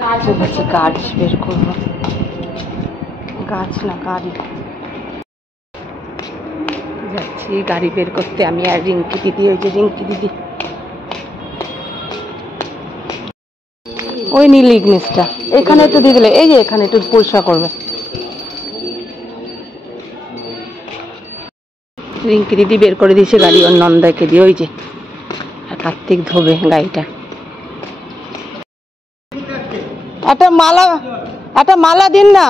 গাছ বের করবো, গাছ না গাড়ি। যাচ্ছি গাড়ি বের করতে আমি আর রিঙ্কি দিদি। ওই যে রিঙ্কি দিদি, ওই নীল ইগনিসটা এখানে একটু দিয়ে দিলে, এই যে এখানে একটু পরিষ্কার করবে। রিঙ্কি দিদি বের করে দিয়েছে গাড়ি ওর নন্দাকে দিয়ে। ওই যে আর কার্তিক ধোবে গাড়িটা। একটা মালা দিন না,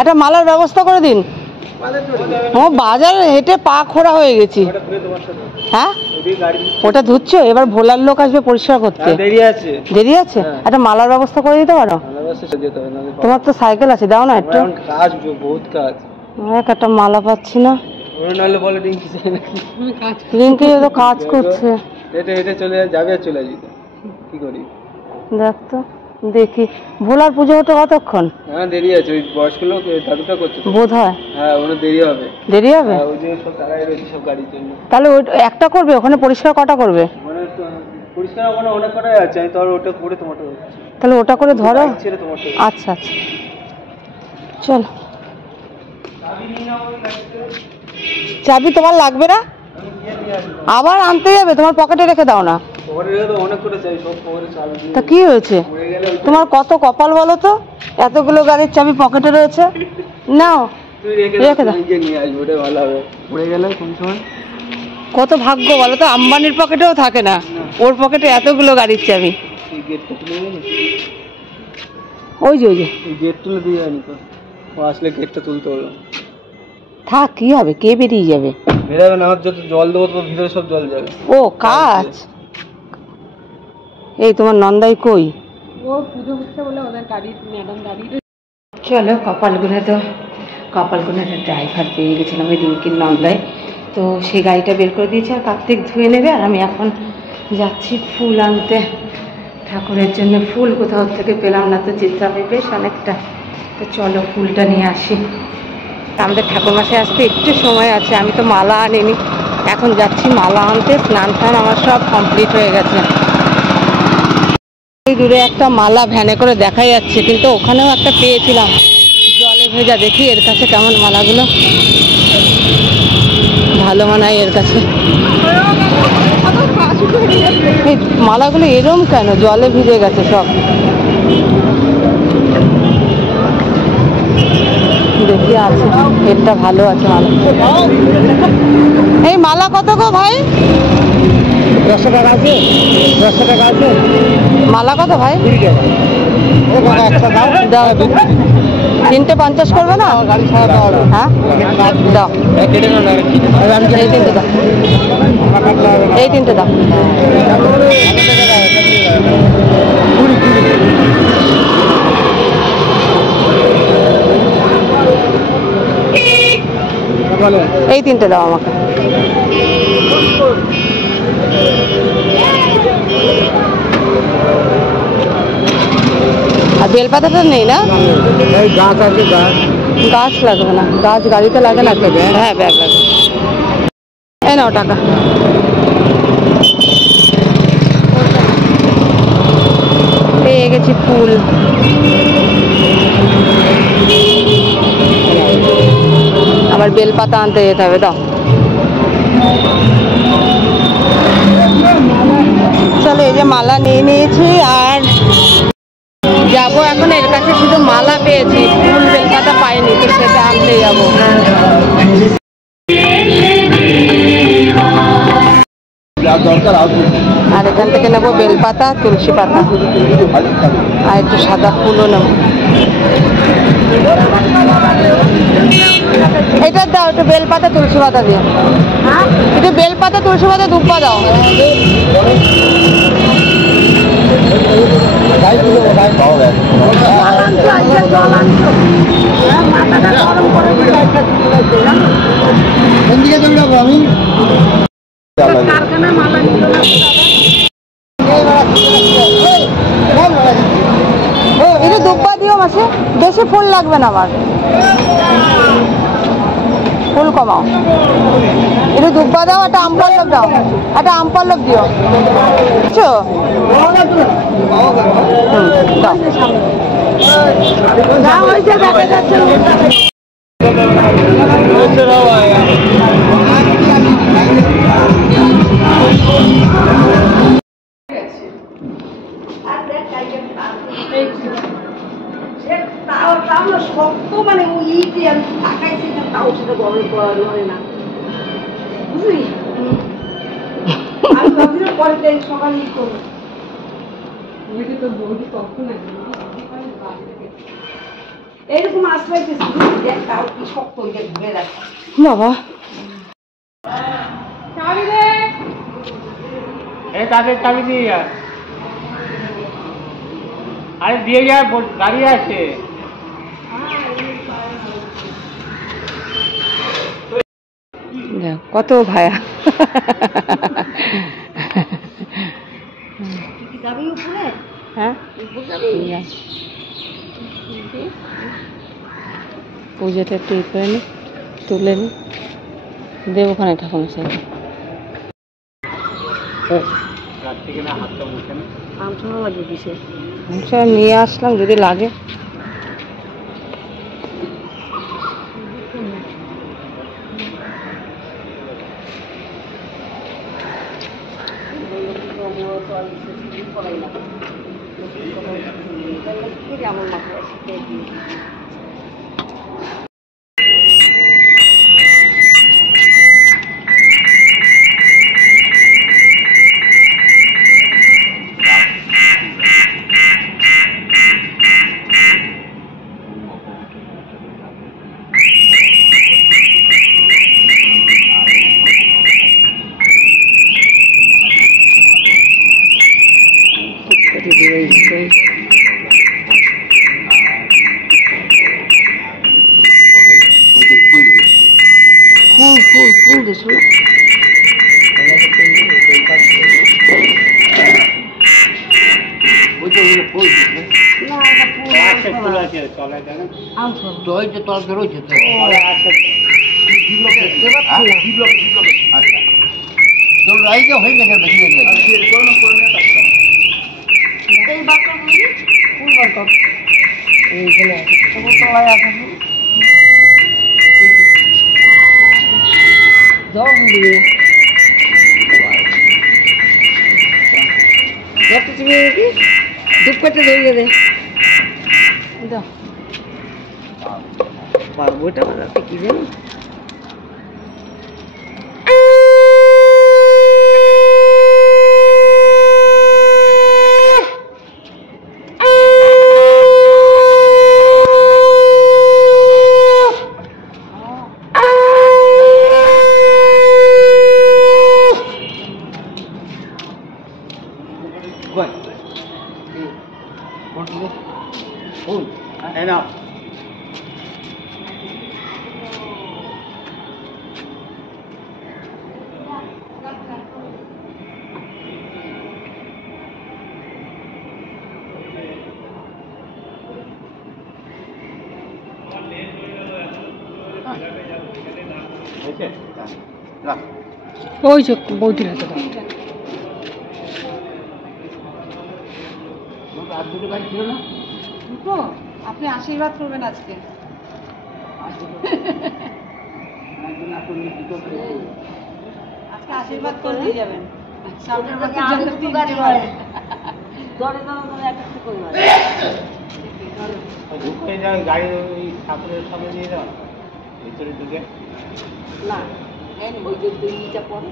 একটা মালার ব্যবস্থা করে দিন। ও বাজার হেঁটে পা খোড়া হয়ে গেছি। হ্যাঁ ওটা ধুচ্ছ, এবার ভোলার লোক আসবে পরিষ্কার করতে। দেরি আছে, একটা মালার ব্যবস্থা করে দিতে পারো? তোমার তো সাইকেল আছে, দাও না একটু। একটা মালা পাচ্ছি না। রিঙ্কি তো কাজ করছে। দেখ তো, দেখি ভোলার পুজো হতে কতক্ষণ? দেরি আছে, ওই বয়স্ক লোক দাদুটা করছে বোধ হয়। হ্যাঁ ওটা দেরি হবে। দেরি হবে? ওই যে সব তারাই রয়েছে সব গাড়ির জন্য। তাহলে ওই একটা করবে ওখানে, পরিষ্কার কটা করবে? মানে পরিষ্কার ওখানে অনেক কটাই আছে, আমি তো ওটা করে তোমারটা হচ্ছে। তাহলে ওটা করে ধরো। আচ্ছা আচ্ছা চলো। চাবি তোমার লাগবে না? আবার আনতে যাবে? তোমার পকেটে রেখে দাও না। তা কি হয়েছে তোমার? কত কপাল বলো তো, এতগুলো গাড়ির চাবি পকেটে রয়েছে। নাও রেখে দাও। কত ভাগ্য বলো তো, আম্বানির পকেটেও থাকে না, ওর পকেটে এতগুলো গাড়ির চাবি। ওই যে ওই যে গেট তুলে দিয়ে যায়নি তো, ও আসলে গেটটা তুলতে হলো। থাক, কি হবে, কে বেরিয়ে যাবে? বেরাবে না, যত জল দেবো তো ভিতরে সব জল যাবে। ও কাজ। এই তোমার নন্দাই কই? ও পুজো হচ্ছে বলে ওদের গাড়ি, ম্যাডাম গাড়ি। চলো কপালগুনে তো, কপালগুনে ড্রাইভার পেয়ে গেছিলাম ওই রিঙ্কির নন্দায়। তো সেই গাড়িটা বের করে দিয়েছে, আর কার্তিক ধুয়ে নেবে। আর আমি এখন যাচ্ছি ফুল আনতে ঠাকুরের জন্য। ফুল কোথাও থেকে পেলাম না তো, যেতে হবে বেশ অনেকটা। তো চলো ফুলটা নিয়ে আসি। আমাদের ঠাকুরমাসে আসতে একটু সময় আছে, আমি তো মালা আনিনি, এখন যাচ্ছি মালা আনতে। স্নান টান আমার সব কমপ্লিট হয়ে গেছে। এই দূরে একটা মালা ভ্যানে করে দেখা যাচ্ছে, কিন্তু ওখানেও একটা পেয়েছিলাম জলে ভেজা। দেখি এর কাছে কেমন মালাগুলো, ভালো মানায় এর কাছে। এই মালাগুলো এরম কেন, জলে ভিজে গেছে সব। দেখি আছে, এরটা ভালো আছে মালা। এই মালা কত গো ভাই? 10 টাকা আছে, 10 টাকা আছে। মালা কত ভাই? 20 টাকা। দাও 3টে 50 করবে না? হ্যাঁ দাও, এই 3টে দাও, এই 3টে দাও। এই 3টে দাও আমাকে। আর বেলপাতাটা নেই না? গাছ আছে, গাছ লাগবে না, গাছ গাড়িতে লাগে না। হ্যাঁ ব্যাগ লাগবে। এই নাও টাকা। পেয়ে গেছি ফুল। আবার বেলপাতা আনতে যেতে হবে, দাও। চলো এই যে মালা নিয়ে নিয়েছি, আর যাবো এখন। এর কাছে শুধু মালা পেয়েছি, ফুল বেলপাতা পাইনি, তো সেটা আনতে যাবো। আর এখান থেকে নেবো বেলপাতা, তুলসী পাতা, আর একটু সাদা ফুলও নেবো। এটা দাও, একটু বেলপাতা তুলসী পাতা দিয়ে। একটু বেলপাতা তুলসী পাতা দুব্বা দাও। একটু দুব্বা দিও মাসে, বেশি ফুল লাগবে না আমার, ফুল কমাও। একটু দুব্বা দাও, একটা আমপল্লব দাও, একটা আমপল্লব দিও। বুঝছো? শক্ত মানে ইটি আমি তাকাইছি তাও সেটা গরম করা না বুঝলি আমি ভাবছিলাম পরে দিন সকালে ই করবো এইরকম আসলাইতেছি দেখ তাও কি শক্ত ওইটা ঘুরে রাখা বাবা তাদের চাবি দিয়ে যা আরে দিয়ে যা গাড়ি আছে কত ভায়া যাবি উপরে হ্যাঁ পুজোটা একটু ই করে নি তুলে নি দেব ওখানে ঠাকুর সাথে নিয়ে আসলাম যদি লাগে আমার মাথায় শিখে দিয়ে ফুল দিছো দুপ কেটে ধরিয়ে দে বইটা বাজাতে কি জানো ওই যে বৌদির হাতে আপনি আশীর্বাদ করবেন আজকে আজকে আশীর্বাদ করে দিয়ে যাবেন গাড়ি ঠাকুরের সামনে নিয়ে যাও ভিতরে ঢুকে না ওই যে দুইটা পরে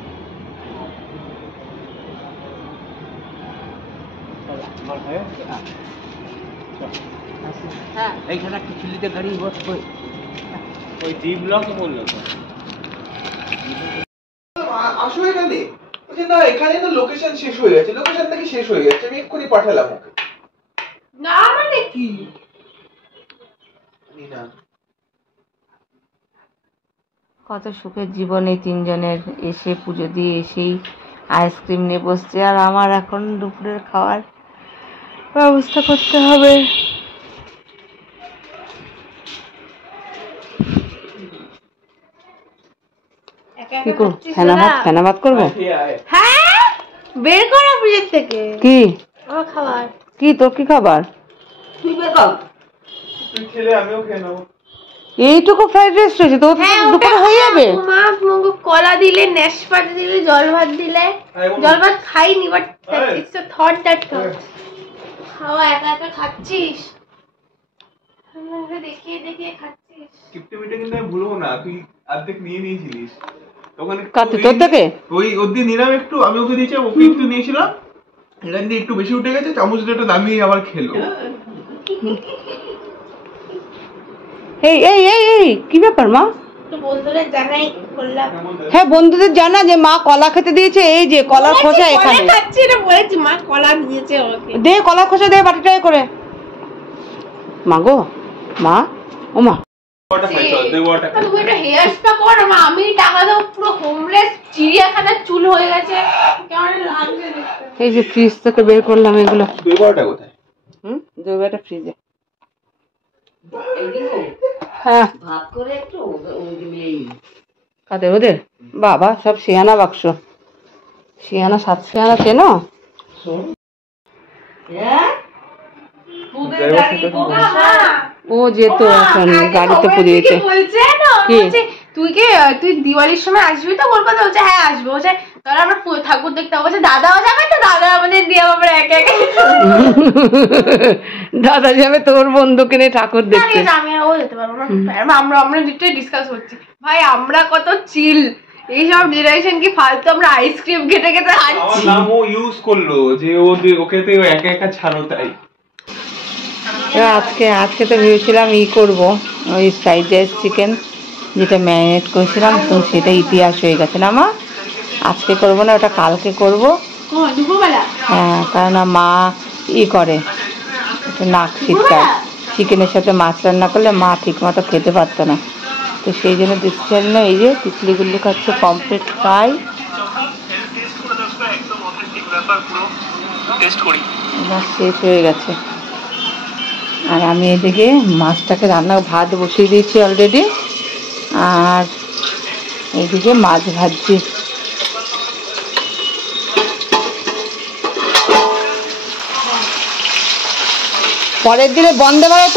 হ্যাঁ এইখানে একটা ছিলিতে গাড়ি বসবে ওই জি ব্লক বললো তো আসো এখানে বলছি না এখানে তো লোকেশন শেষ হয়ে গেছে লোকেশন থেকে শেষ হয়ে গেছে আমি এক্ষুনি পাঠালাম ওকে না মানে কি না কত সুখের জীবন এই তিনজনের এসে পুজো দিয়ে এসেই আইসক্রিম নিয়ে বসছে আর আমার এখন দুপুরের খাওয়ার ব্যবস্থা করতে হবে কি করব ফেনা ভাত করবো হ্যাঁ বের করো ফ্রিজ থেকে কি আমার খাবার কি তোর কি খাবার? তুই বেকার তুই খেলে আমিও খেয়ে নেবো। এইটুকু ফ্রাইড রাইস রয়েছে তো, দুপুরে হয়ে যাবে। মা মঙ্গো কলা দিলে, নাশপাতি দিলে, জল ভাত দিলে। জল ভাত খাইনি, but it's a thought that খাওয়া একা একা খাচ্ছিস, আমাকে দেখিয়ে দেখিয়ে খাচ্ছিস। কিপটে মিটে কিন্তু আমি ভুলবো না, তুই অর্ধেক নিয়ে নিয়েছিলিস ওখানে। কাতে তোর থেকে ওই ওর দিয়ে নিলাম একটু, আমি ওকে দিয়েছি, ওকে একটু নিয়েছিলাম, এখান দিয়ে একটু বেশি উঠে গেছে, চামচ দিয়ে একটু নামিয়ে আবার খেলো। এই এই এই এই কি ব্যাপার মা? তো বন্ধুদের জানাই করলাম। হ্যাঁ বন্ধুদের জানা যে মা কলা খেতে দিয়েছে, এই যে কলার খোসা এখানে। কলা খাচ্ছি না বলেছি, মা কলা দিয়েছে আমাকে। দে কলার খোসা দে বাটিটায় করে। মা গো মা, ও মা ওটা খাই, চল দেবো ওটা খাই। তুমি একটা হেয়ার স্পা করো মা, আমি টাকা দাও, পুরো হোমলেস চিড়িয়াখানার চুল হয়ে গেছে, কেমন লাগছে দেখতে। এই যে ফ্রিজ থেকে বের করলাম এগুলো। দই বড়াটা কোথায়? দই বড়াটা ফ্রিজে। হ্যাঁ ভাগ করে একটু কাদের ওদের? বাবা সব শিয়ানা বাক্স, শিয়ানা 7 শিয়ানা চেনো? হ্যাঁ দুধের গাড়ি কোকা মা। ও যেত এখন গাড়িতে পুড়িয়েছে। বলছে না, কি? বলছে তুই দিওয়ালির সময় আসবি তো কলকাতা? বলছে হ্যাঁ আসবো। বলছে তাহলে আমরা ঠাকুর দেখতে যাবো। বলছে দাদাও যাবে তো, দাদা আমাদের দিয়ে আমরা একে একে দাদা যাবে তোর বন্ধুকে নিয়ে ঠাকুর দেখতে। আমি আর ও যেতে পারবো না। আমরা নিশ্চয়ই ডিসকাস করছি ভাই, আমরা কত চিল, এইসব জেনারেশন কি ফালতু আমরা আইসক্রিম খেতে খেতে আমার হাঁটছি। নাম ও ইউজ করলো যে ওকে তো একা একা ছাড়ো তাই। আজকে তো ভেবেছিলাম করবো ওই ফ্রাইড রাইস চিকেন, যেটা ম্যারিনেট করেছিলাম, তো সেটা ইতিহাস হয়ে গেছে না মা। আজকে করবো না, ওটা কালকে করবো। দুপুরবেলা হ্যাঁ কারণ মা করে একটু নাক ছিটকায়, চিকেনের সাথে মাছ রান্না করলে মা ঠিক মতো খেতে পারতো না, তো সেই জন্য ডিসিশন নিল। এই যে তিতলিগুলি খাচ্ছে কমপ্লিট ফ্রাই, শেষ হয়ে গেছে। আর আমি এদিকে মাছটাকে ভাত বসিয়ে দিয়েছি অলরেডি, আর এইদিকে মাছ ভাজছি। পরের দিনে বন্দে ভারত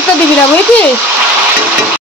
একটা দিবি না বুঝছিস?